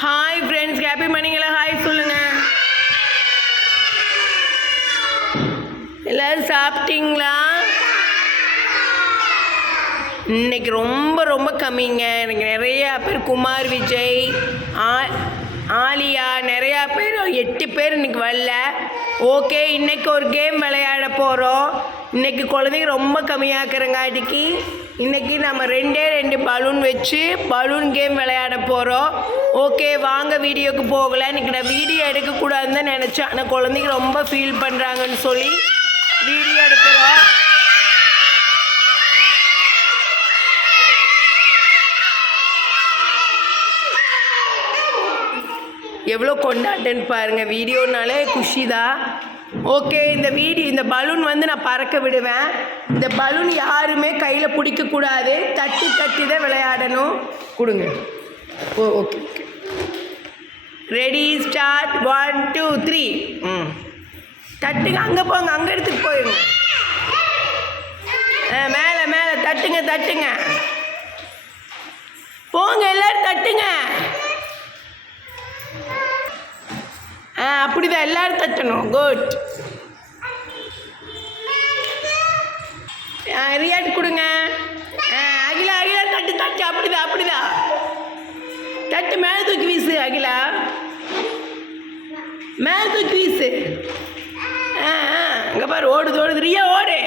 Hi friends, happy மார்னிங்களா? Hi சொல்லுங்க. எல்லாரும் சாப்பிட்டீங்களா? இன்னைக்கு ரொம்ப ரொம்ப கம்மிங்க. எனக்கு நிறையா பேர் குமார் விஜய், ஆலியா, நிறையா பேர் 8 பேர் இன்னைக்கு வரல. ஓகே, இன்னைக்கு ஒரு கேம் விளையாட போகிறோம். இன்னைக்கு குழந்தைங்க ரொம்ப கம்மியாக்குறங்காட்டிக்கு இன்னைக்கு நம்ம 2 பலூன் வச்சு பலூன் கேம் விளையாட போகிறோம். ஓகே, வாங்க வீடியோக்கு போகல. இன்னைக்கு நான் வீடியோ எடுக்கக்கூடாதுன்னு தான் நினச்சேன். ஆனால் குழந்தைங்க ரொம்ப ஃபீல் பண்ணுறாங்கன்னு சொல்லி வீடியோ எடுக்கிறோம். எவ்வளோ கொண்டாட்டன்னு பாருங்கள். வீடியோனாலே குஷி தான். ஓகே, இந்த பலூன் நான் பறக்க விடுவேன். இந்த பலூன் யாருமே கையில் பிடிக்கக்கூடாது. தட்டி தட்டி தான் விளையாடணும். கொடுங்க. Okay okay, ready, start. 1 2 3. தட்டுங்க. அங்கே போங்க, அங்கே இடத்துக்கு போயிருங்க. மேலே மேலே தட்டுங்க தட்டுங்க. போங்க, எல்லோரும் தட்டுங்க. அப்படிதான் எல்லாரும் தட்டணும். குட். ரியாட் கொடுங்க. அகிலா அகிலா தட்டு தட்டு. அப்படிதான் அப்படிதான் தட்டு. மேலே தூக்கி வீசு அகிலா, மேலே தூக்கி வீசு. அங்கே பாரு, ஓடுது ஓடுது. ரியா ஓடு.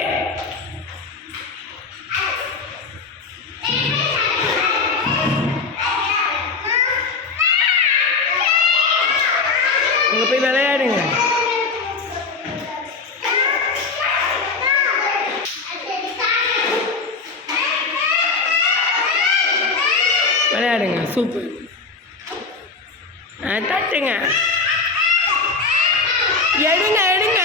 அங்கே போய் விளையாடுங்க. விளையாடுங்க. சூப்பர். தட்டுங்க. எடுங்க எடுங்க.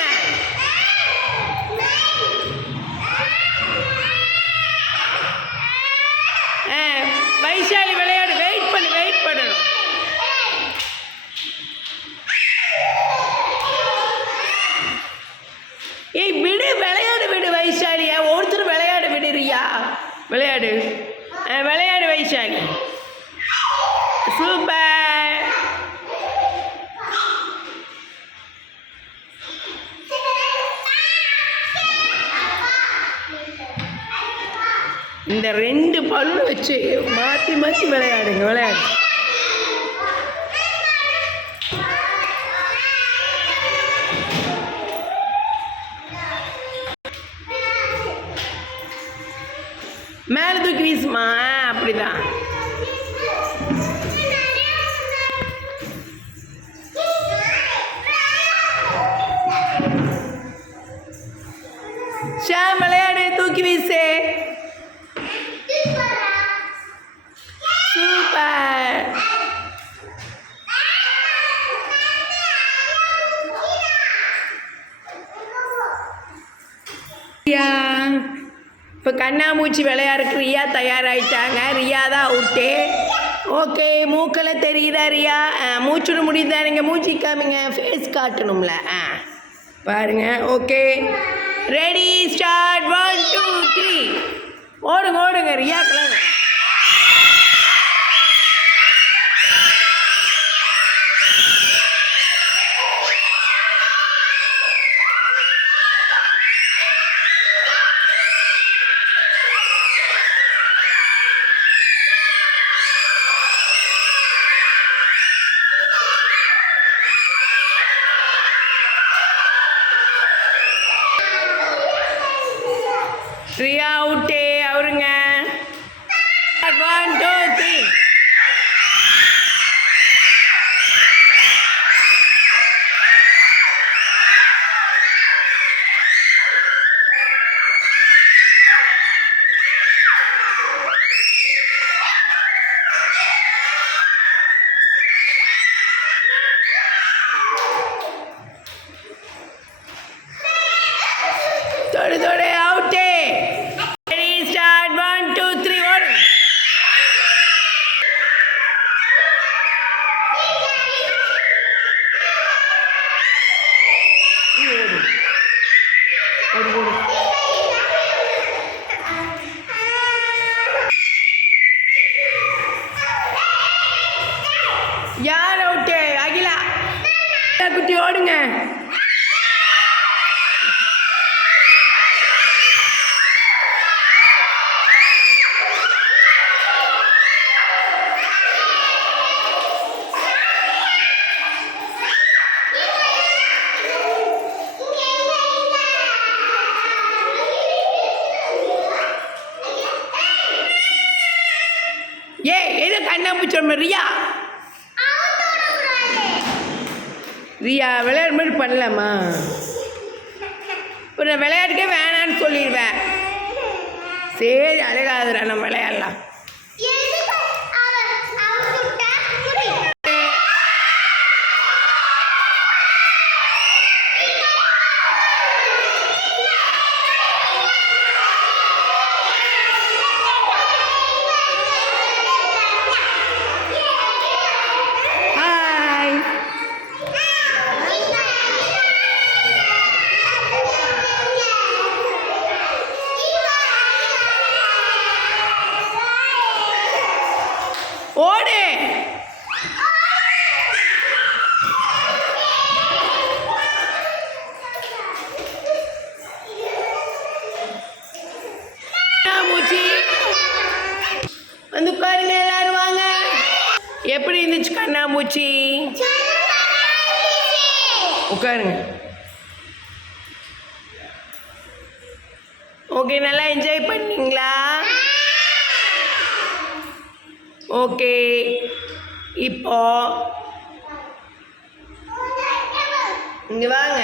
வைஷாலி விளையாடு. வெயிட் பண்ணணும். ஏய் விடு, விளையாடு விடு வைஷாலியா. ஒருத்தர் விளையாடு விடுறியா? விளையாடு விளையாடு வைஷாலி. சூப்பர். இந்த 2 பலூன் வச்சு மாற்றி மாற்றி விளையாடுங்க. விளையாடு. மேலே தூக்கி வீசுமா. அப்படிதான். ஷாம் விளையாடு. தூக்கி வீசு. சூப்பர். இப்போ கண்ணாமூச்சி விளையாடுறதுக்கு ரியா தயாராகிட்டாங்க. ரியா தான் அவுட்டு. ஓகே, மூக்கில் தெரியுதா ரியா? மூச்சுட முடியுதா? நீங்கள் மூச்சு காமிங்க. ஃபேஸ் காட்டணும்ல. பாருங்க. Okay, ready, start. 1 2 3. ஓடுங்க ஓடுங்க. ரியா கிளம்பு. ரியா அவுட்டே. அவருங்க யார் அவுட்டு? அகிலா. குட்டி ஓடுங்க. எது கண்ணாமூச்சி ரியா? ரியா விளையாடு மாதிரி பண்ணலாமா? இப்போ நான் விளையாட்டுக்கே வேணான்னு சொல்லிடுவேன். சரி அழகாதுடா, நம்ம விளையாடலாம். ஓடு. மூச்சி வந்து உட்காருங்க எல்லாரும், வாங்க. எப்படி இருந்துச்சு கண்ணாமூச்சி? உட்காருங்க. ஓகே, நல்லா என்ஜாய் பண்ணீங்களா? ஓகே, இப்போ இங்க வாங்க.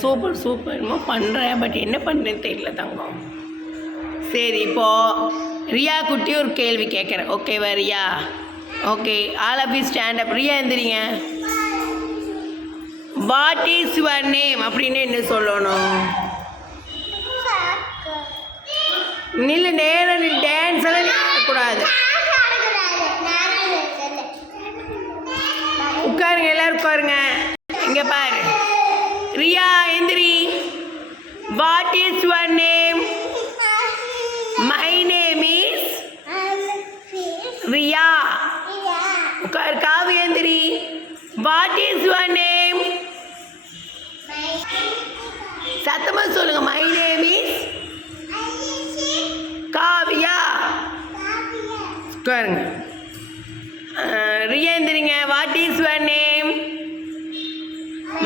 சூப்பர் சூப்பர் பண்ணுறேன், பட் என்ன பண்ணுறேன்னு தெரியல தங்கம். சரி, இப்போ ரியா குட்டி ஒரு கேள்வி கேட்குறேன். ஓகேவா Riya? Okay, all of you stand up. Riya எந்திரிங்க. வாட் இஸ் யுவர் நேம் அப்படின்னு என்ன சொல்லணும்? நில்லு, நேரம் டான்ஸ் எல்லாம் ஆடக்கூடாது. உட்காருங்க எல்லாரும், உட்காருங்க. இங்க பாரு ரியா, எந்திரி. What is your name? My name is Riya. உட்காரு. காவி, எந்திரி. What is your name? சத்தமா சொல்லுங்க. My name is Kaviya. உட்காருங்க. ரியா எந்திரிங்க. What is your name?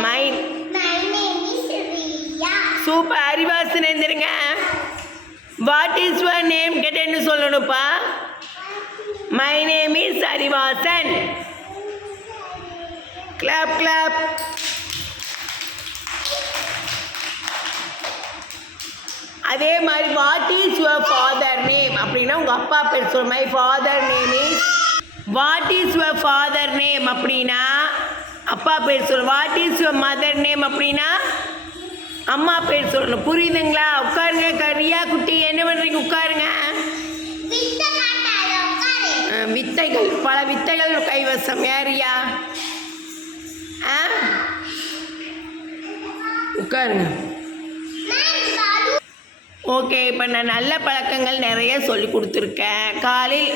My name is Riya. Super. Arivasan எந்திரிங்க. வாட் இஸ் யுவர் நேம் கேட்ட என்ன சொல்லணும்ப்பா? My name is Arivasan. Clap clap. அதே மாதிரி what is your father name அப்படின்னா உங்கள் அப்பா பேர் சொல்லு. My father name is. What is your father name அப்படின்னா அப்பா பேர் சொல்லு. What is your mother name அப்படின்னா அம்மா பேர் சொல்லணும். புரியுதுங்களா? உட்காருங்க. ரியா குட்டி என்ன பண்ணுறீங்க? உட்காருங்க. வித்தைகள், பல வித்தைகள் கைவசம். யாரியா? உட்காருங்க. ஓகே, இப்போ நான் நல்ல பழக்கங்கள் நிறைய சொல்லி கொடுத்துருக்கேன். காலையில்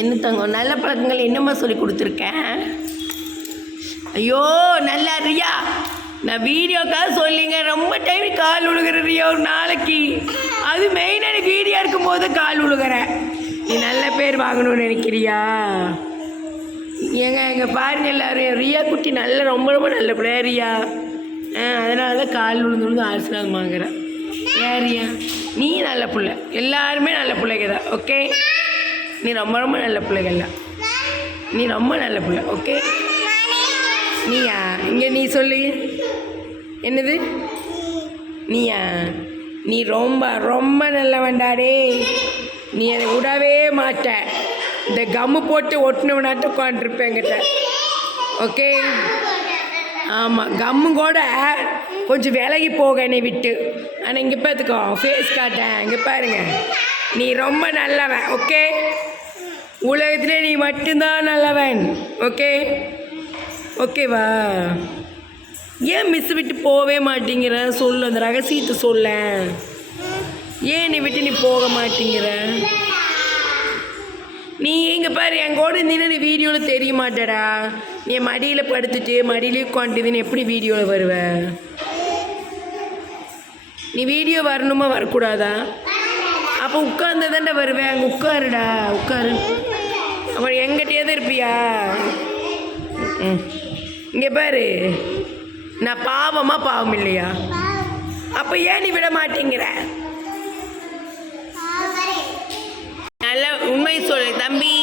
என்ன தங்கம் நல்ல பழக்கங்கள் என்னம்மா சொல்லி கொடுத்துருக்கேன்? ஐயோ நல்லா ரியா, நான் வீடியோக்காக சொல்லிங்க. ரொம்ப டைம் கால் விழுகிற ரியா ஒரு நாளைக்கு. அது மெயினான வீடியோ இருக்கும்போது கால் விழுகிறேன். நீ நல்ல பேர் வாங்கணும்னு நினைக்கிறியா? எங்க பாருங்க எல்லாரும், ரியா குட்டி ரொம்ப ரொம்ப நல்ல பிள்ளை ரியா. அதனால தான் கால் விழுந்து ஆசீர்வாதம் வாங்குறேன். ஏரியா நீ நல்ல பிள்ளை, எல்லாருமே நல்ல பிள்ளைங்க தான். ஓகே, நீ ரொம்ப ரொம்ப நல்ல பிள்ளைகள்ல, நீ ரொம்ப நல்ல பிள்ளை. ஓகே, நீயா? இங்கே நீ சொல்லு. என்னது நீயா? நீ ரொம்ப ரொம்ப நல்லவன்டாடே. நீ அதை விடவே மாட்ட. இந்த கம்மு போட்டு ஒட்டினவனாட்டு உட்காந்துருப்பேங்கிட்ட. ஓகே, ஆமாம், கம்மு கூட கொஞ்சம் விலகி போக என்னை விட்டு. ஆனால் இங்கே பார்த்துக்கோ, ஃபேஸ் காட்டேன். இங்கே பாருங்க, நீ ரொம்ப நல்லவன். ஓகே, உலகத்திலே நீ மட்டும்தான் நல்லவன். ஓகே, ஓகேவா? ஏன் மிஸ் விட்டு போகவே மாட்டேங்கிற? சொல்லு, அந்த ரகசியத்தை சொல்ல. ஏன் நீ விட்டு நீ போக மாட்டேங்கிற? நீங்கள் பாரு என் கூட இருந்தீங்கன்னா நீ வீடியோவில் தெரிய மாட்டேடா. நீ மடியில் படுத்துட்டு மடியிலே உட்காந்துன்னு எப்படி வீடியோவில் வருவ? நீ வீடியோ வரணுமா வரக்கூடாதா? அப்போ உட்காந்து தான்டா வருவேன். அங்கே உட்காருடா, உட்காரு. அப்புறம் எங்கிட்டே தான் இருப்பியா? இங்கே பாரு, நான் பாவமா பாவம் இல்லையா? அப்போ ஏன் நீ விட மாட்டேங்கிற? நல்ல உண்மை சொல்லு தம்பி.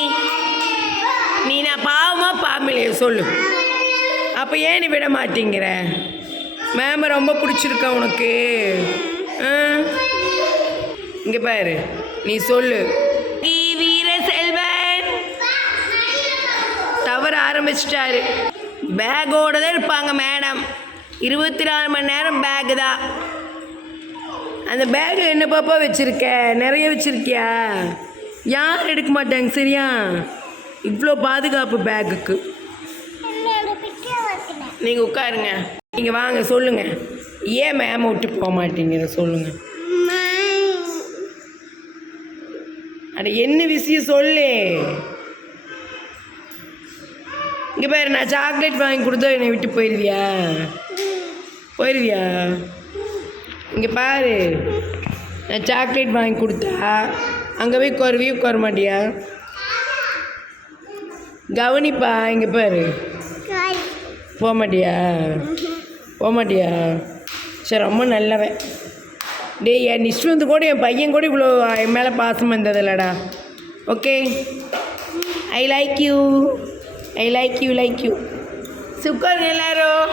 நீ நான் பாவமா பாவம் இல்லையா சொல்லு. அப்போ ஏன் நீ விட மாட்டேங்கிற? மேம் ரொம்ப பிடிச்சிருக்கா உனக்கு? இங்கே பாரு, நீ சொல்லு. வீர செல்வன் தவற ஆரம்பிச்சிட்டாரு. பேக்கோட தான் இருப்பாங்க மேடம். 24 மணி நேரம் பேக்கு தான். அந்த பேக்கு என்ன பாப்பா வச்சுருக்க? நிறைய வச்சுருக்கியா? யார் எடுக்க மாட்டாங்க சரியா? இவ்வளோ பாதுகாப்பு பேக்குக்கு. நீங்கள் உட்காருங்க. நீங்கள் வாங்க சொல்லுங்கள். ஏன் மேம் விட்டு போக மாட்டீங்க சொல்லுங்கள். அட என்ன விஷயம் சொல்லு. இங்கே பாரு, நான் சாக்லேட் வாங்கி கொடுத்தா என்னை விட்டு போயிடுவியா? போயிடுவியா? இங்கே பாரு, நான் சாக்லேட் வாங்கி கொடுத்தா அங்கே போய் உட்கார மாட்டியா? கவனிப்பா. இங்கே பாரு, போக மாட்டியா? போக மாட்டியா? சரி, ரொம்ப நல்லவன். டேய், என் நிஷ்வந்து கூட என் பையன் கூட இவ்வளோ என் மேலே பாசம் வந்ததில்லடா. Okay, I like you. I like you, like you. சுக்கர் எல்லாரும்.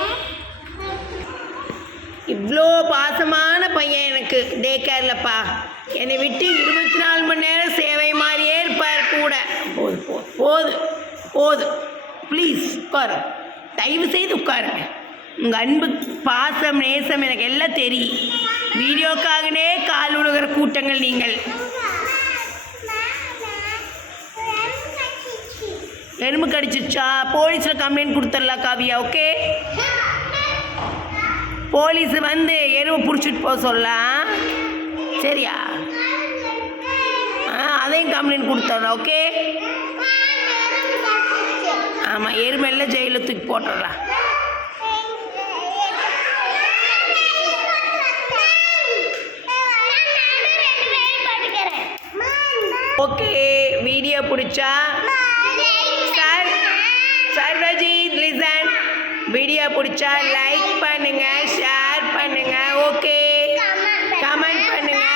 இவ்வளோ பாசமான பையன் எனக்கு டே கேர்லப்பா. என்னை விட்டு 24 மணி நேரம் சேவை மாதிரியே இருப்பார் கூட. போது போது போது போது ப்ளீஸ் உட்காரு. தயவு செய்து உட்காருங்க. உங்கள் அன்பு பாசம் நேசம் எனக்கு எல்லாம் தெரியும். வீடியோக்காகவே கால் உழுகிற கூட்டங்கள் நீங்கள். எறும்பு கடிச்சிருச்சா? போலீஸில் கம்ப்ளைண்ட் கொடுத்துடலாம் காவியா. ஓகே, போலீஸ் வந்து எறும்பு பிடிச்சிட்டு போக சொல்லலாம் சரியா? அதையும் கம்ப்ளைண்ட் கொடுத்துடலாம். ஓகே, ஆமாம், எறும்பெல்லாம் ஜெயிலில் தூக்கி போட்டுடலாம். ஓகே, வீடியோ பிடிச்சா சர்வஜித் லிசன். வீடியோ பிடிச்சா லைக் பண்ணுங்க, ஷேர் பண்ணுங்க. ஓகே, கமெண்ட் பண்ணுங்க.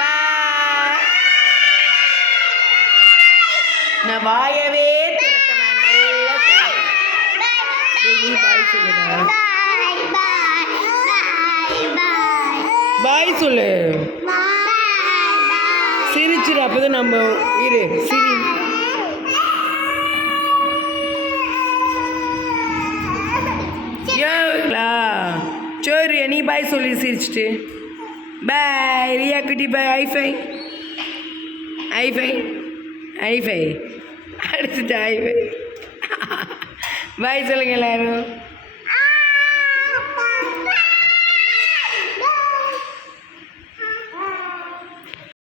பாய். நான் வாயவே திறக்க வேண்டாம். பாய் சொல்லுடா. பாய் சொல்லு. சிரிச்சிரு, அப்போதான் நம்ம இரு சிரி. ஏங்களா சரி, நீ பாய் சொல்லி சிரிச்சிட்டு. பாய் ரியா குட்டி. பாய். ஐஃபை ஐஃபை ஐஃபை அடிச்சுட்டு ஐஃபை. பாய் சொல்லுங்க எல்லாரும்.